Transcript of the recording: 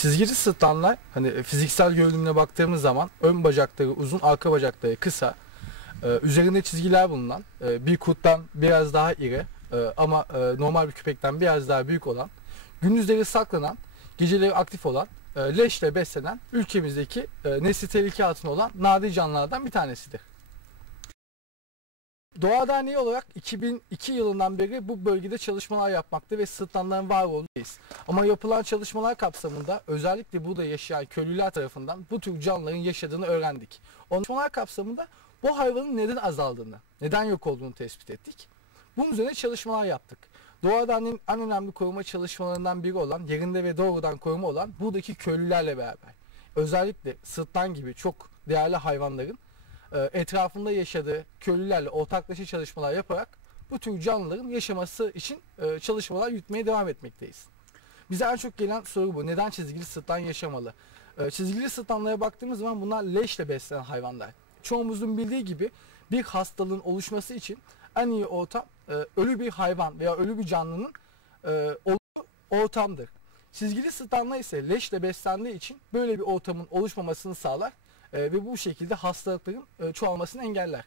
çizgili sırtlanlar hani fiziksel görünümüne baktığımız zaman ön bacakları uzun, arka bacakları kısa. Ee, üzerinde çizgiler bulunan, e, bir kurttan biraz daha iri e, ama e, normal bir köpekten biraz daha büyük olan, gündüzleri saklanan, geceleri aktif olan, e, leşle beslenen ülkemizdeki e, nesli tehlike altında olan nadir canlılardan bir tanesidir. Doğa Derneği olarak 2002 yılından beri bu bölgede çalışmalar yapmakta ve sırtlanların var olduğundayız. Ama yapılan çalışmalar kapsamında özellikle burada yaşayan köylüler tarafından bu tür canlıların yaşadığını öğrendik. Çalışmalar kapsamında bu hayvanın neden azaldığını, neden yok olduğunu tespit ettik. Bunun üzerine çalışmalar yaptık. Doğa Derneği'nin en önemli koruma çalışmalarından biri olan, yerinde ve doğrudan koruma olan buradaki köylülerle beraber. Özellikle sırtlan gibi çok değerli hayvanların etrafında yaşadığı köylülerle ortaklaşa çalışmalar yaparak bu tür canlıların yaşaması için e, çalışmalar yürütmeye devam etmekteyiz. Bize en çok gelen soru bu. Neden çizgili sırtlan yaşamalı? E, çizgili sırtlanlara baktığımız zaman bunlar leşle beslenen hayvanlar. Çoğumuzun bildiği gibi bir hastalığın oluşması için en iyi ortam ölü bir hayvan veya ölü bir canlının olduğu ortamdır. Çizgili sırtlanlar ise leşle beslendiği için böyle bir ortamın oluşmamasını sağlar e, ve bu şekilde hastalıkların e, çoğalmasını engeller.